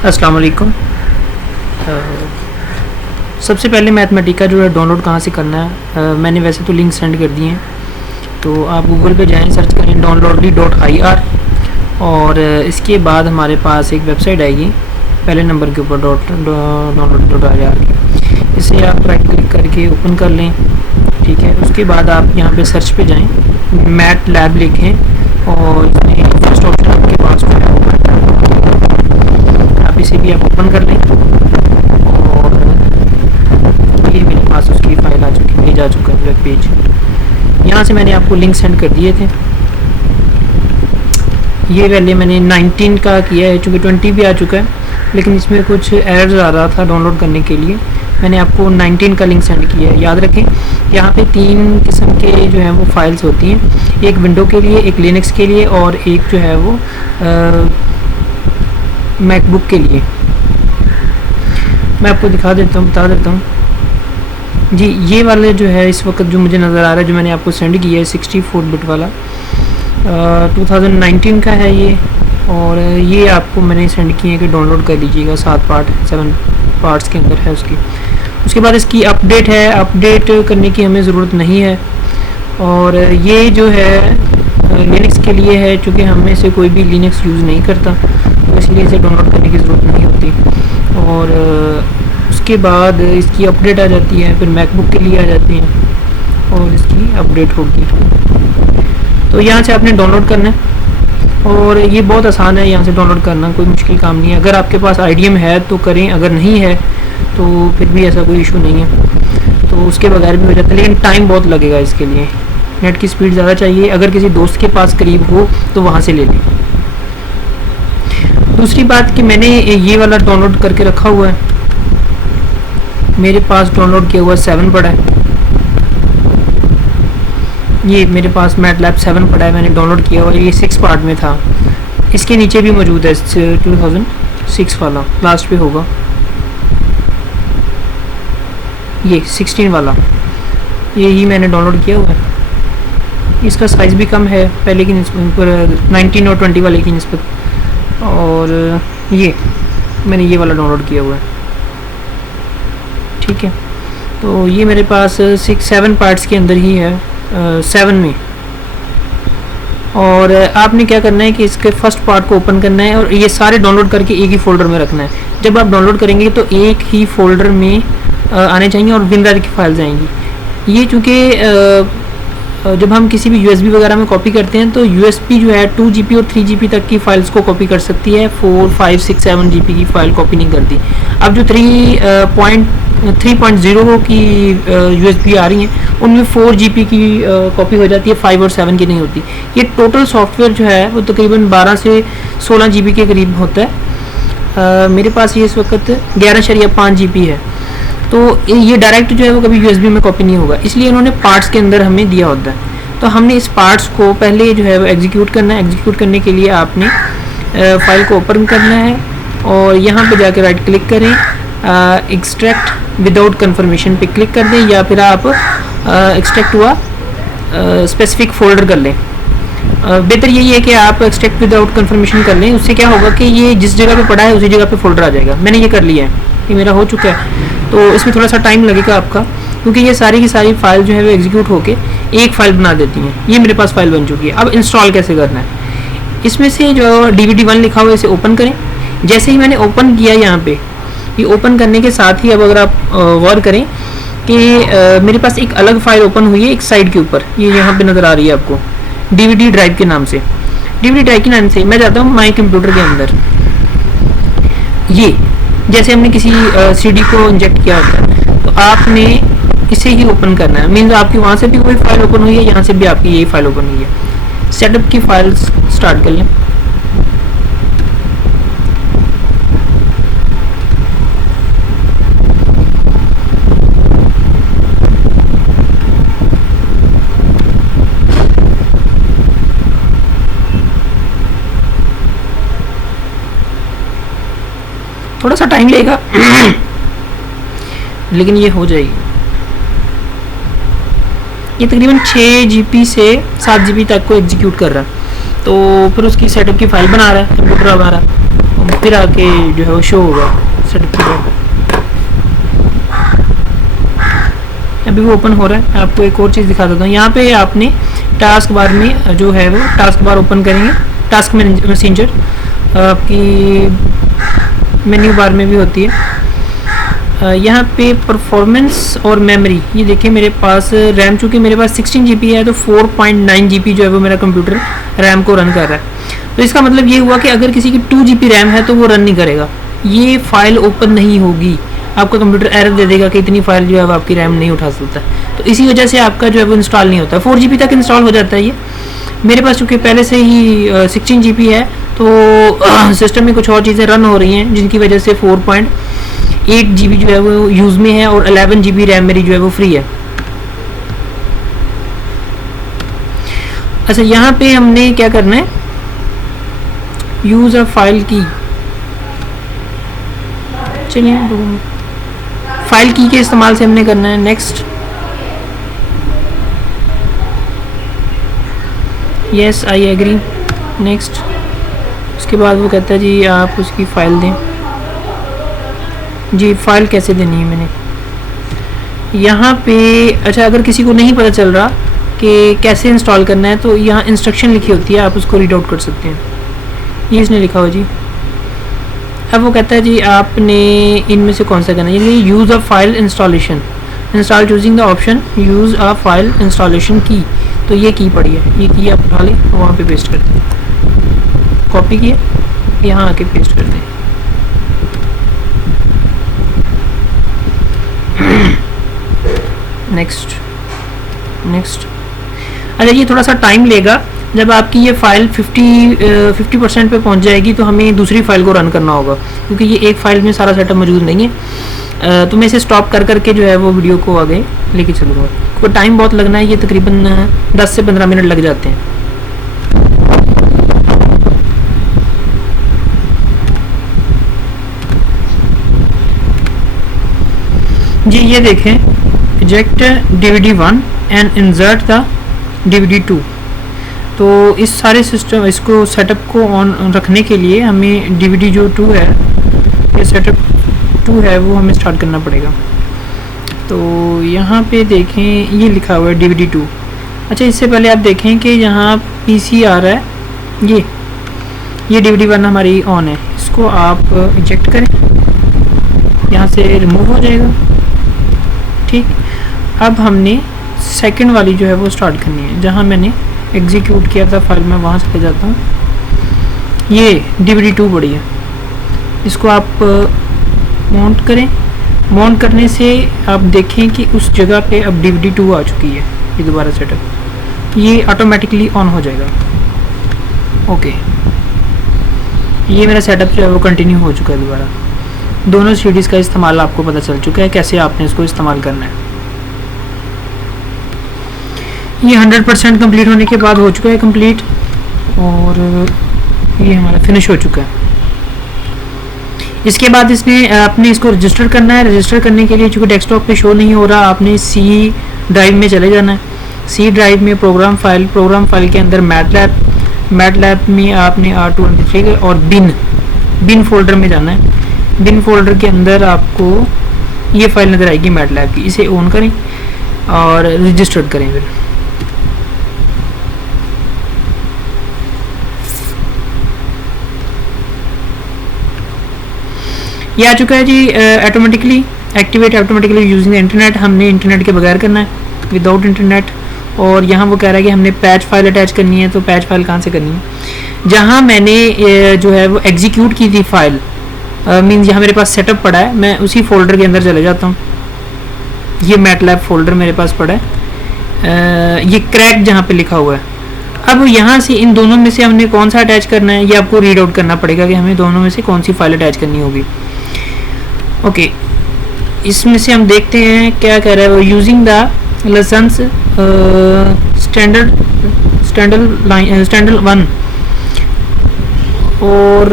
अस्सलाम वालेकुम। सबसे पहले मैथमेटिका जो है डाउनलोड कहाँ से करना है, मैंने वैसे तो लिंक सेंड कर दिए हैं। तो आप गूगल पे जाएं, सर्च करें downloadly.ir और इसके बाद हमारे पास एक वेबसाइट आएगी पहले नंबर के ऊपर download.ir की। इसे आप राइट क्लिक करके ओपन कर लें। ठीक है, उसके बाद आप यहाँ पे सर्च पे जाएं, मैट लैब लिखें और इसमें फर्स्ट ऑप्शन आपके पास जो है आप इसे भी आप ओपन कर लें और ये मेरे पास उसकी फ़ाइल आ चुकी, पेज आ चुका है, वेब पेज। यहाँ से मैंने आपको लिंक सेंड कर दिए थे। ये पहले मैंने 19 का किया है, चूँकि 20 भी आ चुका है, लेकिन इसमें कुछ एरर्स आ रहा था डाउनलोड करने के लिए। मैंने आपको 19 का लिंक सेंड किया है। याद रखें, यहाँ पे 3 किस्म के जो है वो फाइल्स होती हैं, एक विंडो के लिए, एक लिनक्स के लिए और एक जो है वो मैकबुक के लिए। मैं आपको दिखा देता हूँ, बता देता हूँ जी। ये वाले जो है इस वक्त जो मुझे नज़र आ रहा है, जो मैंने आपको सेंड किया है 64 बिट वाला, 2019 का है ये। और ये आपको मैंने सेंड किए हैं कि डाउनलोड कर लीजिएगा। 7 पार्ट्स के अंदर है उसकी। उसके बाद इसकी अपडेट है, अपडेट करने की हमें ज़रूरत नहीं है। और ये जो है लिनक्स के लिए है, चूँकि हम में से कोई भी लिनक्स यूज़ नहीं करता, तो इसलिए इसे डाउनलोड करने की ज़रूरत नहीं होती। और उसके बाद इसकी अपडेट आ जाती है, फिर मैकबुक के लिए आ जाती है और इसकी अपडेट होगी। तो यहाँ से आपने डाउनलोड करना है और ये बहुत आसान है यहाँ से डाउनलोड करना, कोई मुश्किल काम नहीं है। अगर आपके पास IDM है तो करें, अगर नहीं है तो फिर भी ऐसा कोई इशू नहीं है, तो उसके बगैर भी हो जाता है, लेकिन टाइम बहुत लगेगा इसके लिए। नेट की स्पीड ज़्यादा चाहिए। अगर किसी दोस्त के पास करीब हो तो वहाँ से ले लें। दूसरी बात कि मैंने ये वाला डाउनलोड करके रखा हुआ है, मेरे पास डाउनलोड किया हुआ 7 पड़ा है। ये मेरे पास मैटलैब 7 पड़ा है, मैंने डाउनलोड किया हुआ। ये 6 पार्ट में था। इसके नीचे भी मौजूद है 2006 वाला, लास्ट पे होगा ये 16 वाला, यही मैंने डाउनलोड किया हुआ है। इसका साइज़ भी कम है पहले की निस्बत, 19 और 20 वाले की निस्बत। और ये मैंने ये वाला डाउनलोड किया हुआ है। ठीक है, तो ये मेरे पास 7 पार्ट्स के अंदर ही है, 7 में। और आपने क्या करना है कि इसके फर्स्ट पार्ट को ओपन करना है और ये सारे डाउनलोड करके एक ही फ़ोल्डर में रखना है। जब आप डाउनलोड करेंगे तो एक ही फ़ोल्डर में आने चाहिए और विनर की फाइल्स आएंगी। ये चूँकि जब हम किसी भी USB वगैरह में कॉपी करते हैं तो USB जो है 2 GB और 3 GB तक की फ़ाइल्स को कॉपी कर सकती है, 4, 5, 6, 7 GB की फ़ाइल कॉपी नहीं करती। अब जो 3.0 की USB आ रही हैं उनमें 4 GB की कॉपी हो जाती है, 5 और 7 की नहीं होती। ये टोटल सॉफ्टवेयर जो है वो तकरीबन 12 से 16 GB के करीब होता है। मेरे पास ये इस वक्त 11.5 GB है। तो ये डायरेक्ट जो है वो कभी USB में कॉपी नहीं होगा, इसलिए उन्होंने पार्ट्स के अंदर हमें दिया होता है। तो हमने इस पार्ट्स को पहले जो है वो एग्जीक्यूट करना है। एग्जीक्यूट करने के लिए आपने फाइल को ओपन करना है और यहाँ पे जाकर राइट क्लिक करें, एक्सट्रैक्ट विदाउट कन्फर्मेशन पे क्लिक कर दें, या फिर आप एक्सट्रैक्ट हुआ स्पेसिफिक फ़ोल्डर कर लें। बेहतर यही है कि आप एक्सट्रैक्ट विदाउट कन्फर्मेशन कर लें। उससे क्या होगा कि ये जिस जगह पे पड़ा है उसी जगह पे फ़ोल्डर आ जाएगा। मैंने ये कर लिया है, ये मेरा हो चुका है। तो इसमें थोड़ा सा टाइम लगेगा आपका, क्योंकि ये सारी की सारी फाइल जो है वो एग्जीक्यूट होके एक फ़ाइल बना देती हैं। ये मेरे पास फाइल बन चुकी है। अब इंस्टॉल कैसे करना है, इसमें से जो DVD 1 लिखा हुआ है इसे ओपन करें। जैसे ही मैंने ओपन किया, यहाँ पे ये ओपन करने के साथ ही अब अगर आप गौर करें कि मेरे पास एक अलग फ़ाइल ओपन हुई है एक साइड के ऊपर, ये यहाँ पर नज़र आ रही है आपको, DVD ड्राइव के नाम से। DVD ड्राइव के नाम से मैं जाता हूँ माई कंप्यूटर के अंदर। ये जैसे हमने किसी CD को इंजेक्ट किया होता है, तो आपने इसे ही ओपन करना है। मीन्स आपकी वहाँ से भी कोई फाइल ओपन हुई है, यहाँ से भी आपकी यही फाइल ओपन हुई है। सेटअप की फाइल स्टार्ट कर लें। थोड़ा सा टाइम लेगा लेकिन ये हो जाएगी। ये तकरीबन 6 GB से 7 GB तक को एग्जीक्यूट कर रहा है। तो फिर उसकी सेटअप की फ़ाइल बना रहा है कंप्यूटर हमारा। फिर आके जो है वो शो होगा सेटअप के बाद। अभी वो ओपन हो रहा है। आपको एक और चीज़ दिखा देता हूँ। यहाँ पे आपने टास्क बार में जो है वो टास्क बार ओपन करेंगे, टास्क मैसेंजर आपकी मेन्यू बार में भी होती है। यहाँ पे परफॉर्मेंस और मेमोरी, ये देखिए मेरे पास रैम, चूँकि मेरे पास 16 GB है तो 4.9 GB जो है वो मेरा कंप्यूटर रैम को रन कर रहा है। तो इसका मतलब ये हुआ कि अगर किसी की 2 GB रैम है तो वो रन नहीं करेगा, ये फाइल ओपन नहीं होगी, आपका कंप्यूटर एरर दे देगा कि इतनी फाइल जो है वो आपकी रैम नहीं उठा सकता। तो इसी वजह से आपका जो है वो इंस्टॉल नहीं होता। 4 GB तक इंस्टॉल हो जाता है ये। मेरे पास चूँकि पहले से ही 16 GB है तो सिस्टम में कुछ और चीज़ें रन हो रही हैं जिनकी वजह से 4.8 GB जो है वो यूज़ में है और 11 GB रैम मेरी जो है वो फ्री है। अच्छा, यहाँ पे हमने क्या करना है, यूज़ अ फाइल की, चलिए फाइल की के इस्तेमाल से हमने करना है। Next, yes I agree. Next, उसके बाद वो कहता है जी आप उसकी फ़ाइल दें। जी फ़ाइल कैसे देनी है मैंने यहाँ पे। अच्छा, अगर किसी को नहीं पता चल रहा कि कैसे इंस्टॉल करना है तो यहाँ इंस्ट्रक्शन लिखी होती है, आप उसको रीड आउट कर सकते हैं। ये इसने लिखा हुआ जी। अब वो कहता है जी आपने इनमें से कौन सा करना है, ये use a file installation, install choosing the option use a file installation की। तो ये की पड़ी है, ये की आप उठा लें और वहाँ पे पेस्ट कर दें, कॉपी किए यहाँ आके पेस्ट कर दें। Next next. अच्छा, ये थोड़ा सा टाइम लेगा। जब आपकी ये फ़ाइल 50% पे पहुंच जाएगी तो हमें दूसरी फ़ाइल को रन करना होगा, क्योंकि ये एक फ़ाइल में सारा सेटअप मौजूद नहीं है। तो मैं इसे स्टॉप कर करके जो है वो वीडियो को आगे लेके चलूँगा। तो टाइम बहुत लगना है, ये तकरीबन 10 से 15 मिनट लग जाते हैं। जी ये देखें, eject DVD1 and insert the DVD2। तो इस सारे सिस्टम, इसको सेटअप को ऑन रखने के लिए हमें DVD जो 2 है, ये सेटअप 2 है, वो हमें स्टार्ट करना पड़ेगा। तो यहाँ पे देखें ये लिखा हुआ है DVD2। अच्छा, इससे पहले आप देखें कि यहाँ PC आ रहा है, ये DVD1 हमारी ऑन है, इसको आप इजेक्ट करें, यहाँ से रिमूव हो जाएगा। ठीक, अब हमने सेकंड वाली जो है वो स्टार्ट करनी है, जहाँ मैंने एग्जीक्यूट किया था फाइल में, वहाँ चले जाता हूँ। ये DVD2 पड़ी है, इसको आप माउंट करें। माउंट करने से आप देखें कि उस जगह पे अब DVD2 आ चुकी है। ये दोबारा सेटअप, ये ऑटोमेटिकली ऑन हो जाएगा। ओके, ये मेरा सेटअप जो है वो कंटिन्यू हो चुका है दोबारा। दोनों सीडीज़ का इस्तेमाल आपको पता चल चुका है, कैसे आपने इसको इस्तेमाल करना है। ये 100% कंप्लीट होने के बाद हो चुका है कंप्लीट, और ये हमारा फिनिश हो चुका है। इसके बाद इसने आपने इसको रजिस्टर करना है। रजिस्टर करने के लिए चूँकि डेस्कटॉप पे शो नहीं हो रहा, आपने सी ड्राइव में चले जाना है। सी ड्राइव में प्रोग्राम फाइल के अंदर मैटलैब में आपने R223 और बिन फोल्डर में जाना है। बिन फोल्डर के अंदर आपको ये फाइल नज़र आएगी मैटलैब की, इसे ऑन करें और रजिस्टर करें। फिर ये आ चुका है जी। Automatically activate automatically using the internet, हमने इंटरनेट के बगैर करना है, विदाउट इंटरनेट। और यहाँ वो कह रहा है कि हमने पैच फाइल अटैच करनी है, तो पैच फाइल कहाँ से करनी है, जहाँ मैंने जो है वो एग्जीक्यूट की थी फाइल, मीन्स यहाँ मेरे पास सेटअप पड़ा है, मैं उसी फोल्डर के अंदर चले जाता हूँ। ये मैटलैब फोल्डर मेरे पास पड़ा है, ये क्रैक जहाँ पे लिखा हुआ है। अब यहाँ से इन दोनों में से हमने कौन सा अटैच करना है, ये आपको रीड आउट करना पड़ेगा कि हमें दोनों में से कौन सी फाइल अटैच करनी होगी। ओके, इसमें से हम देखते हैं क्या कह रहा है वो। यूजिंग द लेसन्स स्टैंडर्ड 1, और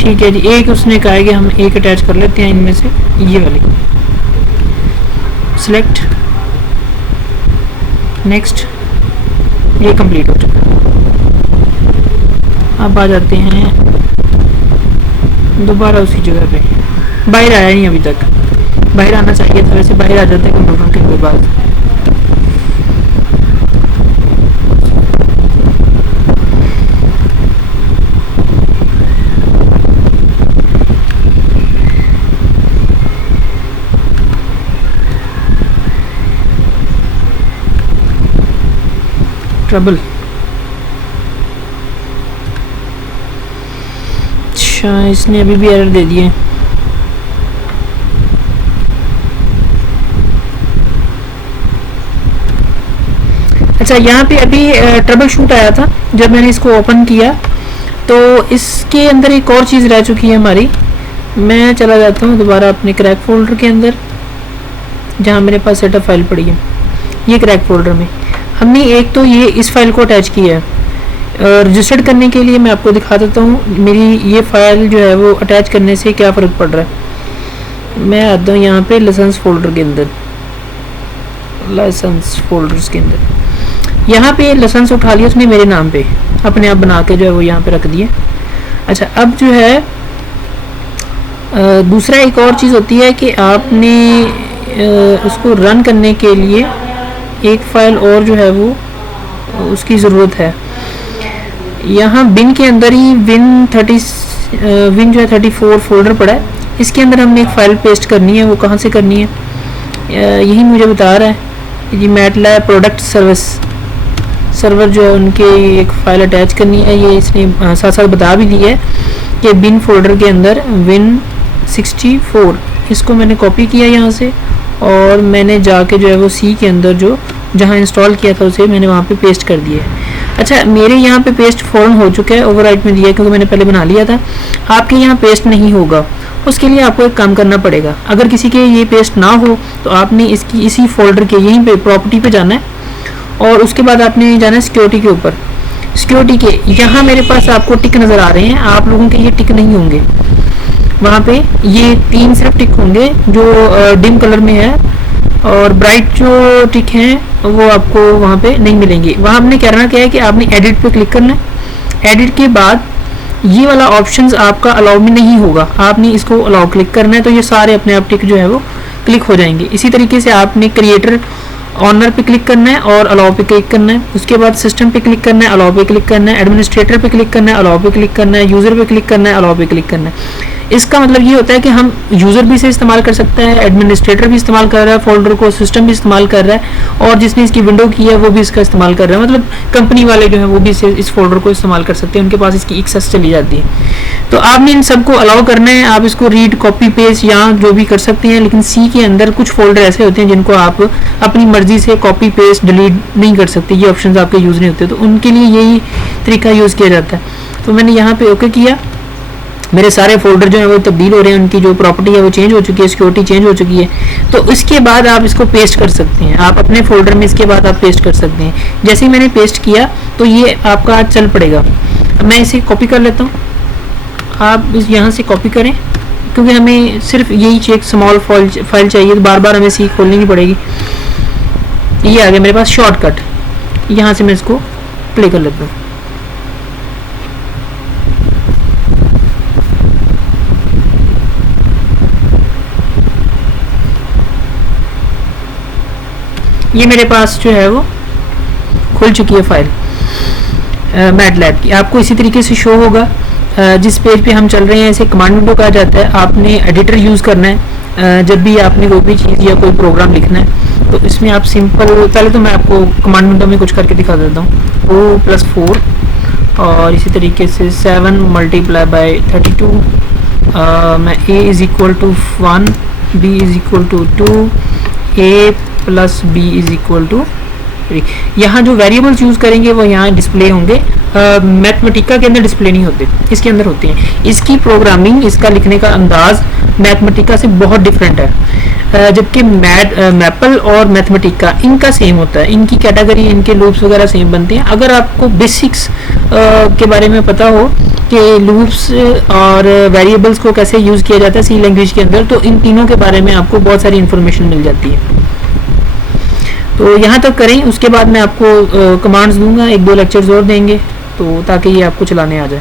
ठीक है जी, एक उसने कहा है कि हम एक अटैच कर लेते हैं इनमें से, ये वाली सिलेक्ट। नेक्स्ट, ये कंप्लीट हो चुका है। अब आ जाते हैं दोबारा उसी जगह पे बाहर आया नहीं अभी तक। बाहर आना चाहिए था, वैसे बाहर आ जाता है कंप्यूटर के कोई बात। ट्रबल, अच्छा इसने अभी भी एरर दे दिए। अच्छा यहाँ पे अभी ट्रबल शूट आया था जब मैंने इसको ओपन किया, तो इसके अंदर एक और चीज़ रह चुकी है हमारी। मैं चला जाता हूँ दोबारा अपने क्रैक फोल्डर के अंदर जहाँ मेरे पास सेटअप फाइल पड़ी है। ये क्रैक फोल्डर में हमने एक तो ये इस फाइल को अटैच किया है। रजिस्टर्ड करने के लिए मैं आपको दिखा देता हूँ मेरी ये फाइल जो है वो अटैच करने से क्या फ़र्क पड़ रहा है। मैं आता हूँ यहाँ पे लाइसेंस फोल्डर के अंदर, लाइसेंस फोल्डर्स के अंदर यहाँ पे लाइसेंस उठा लिया उसने मेरे नाम पे, अपने आप बना के जो है वो यहाँ पे रख दिए। अच्छा अब जो है दूसरा एक और चीज़ होती है कि आपने उसको रन करने के लिए एक फ़ाइल और जो है वो उसकी ज़रूरत है। यहाँ बिन के अंदर ही विन जो है 34 फोल्डर पड़ा है, इसके अंदर हमने एक फ़ाइल पेस्ट करनी है। वो कहाँ से करनी है यही मुझे बता रहा है जी। मैटलैब प्रोडक्ट सर्वर जो है उनके एक फ़ाइल अटैच करनी है। ये इसने साथ साथ बता भी दिया है कि बिन फोल्डर के अंदर विन 64 इसको मैंने कॉपी किया यहाँ से और मैंने जाके जो है वो सी के अंदर जो जहाँ इंस्टॉल किया था उसे मैंने वहाँ पे पेस्ट कर दिया है। अच्छा मेरे यहाँ पे पेस्ट फ़ौरन हो चुका है, ओवरराइट में दिया है क्योंकि मैंने पहले बना लिया था। आपके यहाँ पेस्ट नहीं होगा, उसके लिए आपको एक काम करना पड़ेगा। अगर किसी के ये पेस्ट ना हो तो आपने इसकी इसी फोल्डर के यहीं पे प्रॉपर्टी पे जाना है और उसके बाद आपने जाना है सिक्योरिटी के ऊपर। सिक्योरिटी के यहाँ मेरे पास आपको टिक नज़र आ रहे हैं, आप लोगों के ये टिक नहीं होंगे। वहाँ पे ये 3 सिर्फ टिक होंगे जो डिम कलर में है और ब्राइट जो टिक हैं वो आपको वहाँ पे नहीं मिलेंगे। वहाँ आपने करना क्या है कि आपने एडिट पे क्लिक करना है। एडिट के बाद ये वाला ऑप्शंस आपका अलाउ में नहीं होगा, आपने इसको अलाउ क्लिक करना है तो ये सारे अपने आप टिक जो है वो क्लिक हो जाएंगे। इसी तरीके से आपने क्रिएटर ऑनर पे क्लिक करना है और अलाउ पे क्लिक करना है। उसके बाद सिस्टम पे क्लिक करना है, अलाउ पे क्लिक करना है, एडमिनिस्ट्रेटर पे क्लिक करना है, अलाउ पे क्लिक करना है, यूज़र पे क्लिक करना है, अलाउ पे क्लिक करना है। इसका मतलब ये होता है कि हम यूज़र भी से इस्तेमाल कर सकते हैं, एडमिनिस्ट्रेटर भी इस्तेमाल कर रहा है फोल्डर को, सिस्टम भी इस्तेमाल कर रहा है और जिसने इसकी विंडो की है वो भी इसका इस्तेमाल कर रहा है। मतलब कंपनी वाले जो है वो भी इस फोल्डर को इस्तेमाल कर सकते हैं, उनके पास इसकी एक्सेस चली जाती है। तो आपने इन सबको अलाउ करना है। आप इसको रीड, कॉपी, पेस्ट या जो भी कर सकते हैं, लेकिन सी के अंदर कुछ फोल्डर ऐसे होते हैं जिनको आप अपनी मर्जी से कॉपी, पेस्ट, डिलीट नहीं कर सकते। ये ऑप्शन आपके यूज़ नहीं होते, तो उनके लिए यही तरीका यूज़ किया जाता है। तो मैंने यहाँ पे ओके किया, मेरे सारे फोल्डर जो है वो तब्दील हो रहे हैं, उनकी जो प्रॉपर्टी है वो चेंज हो चुकी है, सिक्योरिटी चेंज हो चुकी है। तो इसके बाद आप इसको पेस्ट कर सकते हैं, आप अपने फोल्डर में इसके बाद आप पेस्ट कर सकते हैं। जैसे ही मैंने पेस्ट किया तो ये आपका चल पड़ेगा। मैं इसे कॉपी कर लेता हूँ, आप इस यहाँ से कॉपी करें क्योंकि हमें सिर्फ यही एक स्मॉल फाइल चाहिए, तो बार बार हमें सी खोलनी नहीं पड़ेगी। ये आ गया मेरे पास शॉर्टकट, यहाँ से मैं इसको प्ले कर लेता हूँ। ये मेरे पास जो है वो खुल चुकी है फाइल मैटलैब की। आपको इसी तरीके से शो होगा जिस पेज पे हम चल रहे हैं, इसे कमांड विंडो कहा जाता है। आपने एडिटर यूज़ करना है जब भी आपने कोई भी चीज़ या कोई प्रोग्राम लिखना है। तो इसमें आप सिंपल, पहले तो मैं आपको कमांड विंडो में कुछ करके दिखा देता हूँ। O+4 और इसी तरीके से 7 × 32 मैं A=1, B=2, A+B=3। यहाँ जो वेरिएबल्स यूज़ करेंगे वो यहाँ डिस्प्ले होंगे। मैथमेटिका के अंदर डिस्प्ले नहीं होते, इसके अंदर होते हैं। इसकी प्रोग्रामिंग, इसका लिखने का अंदाज मैथमेटिका से बहुत डिफरेंट है, जबकि मैपल और मैथमेटिका इनका सेम होता है। इनकी कैटेगरी, इनके लूप्स वगैरह सेम बनते हैं। अगर आपको बेसिक्स के बारे में पता हो कि लूप्स और वेरिएबल्स को कैसे यूज़ किया जाता है सी लैंग्वेज के अंदर, तो इन तीनों के बारे में आपको बहुत सारी इन्फॉर्मेशन मिल जाती है। तो यहाँ तक करें, उसके बाद मैं आपको कमांड्स दूंगा, 1-2 लेक्चर्स और देंगे तो ताकि ये आपको चलाने आ जाए।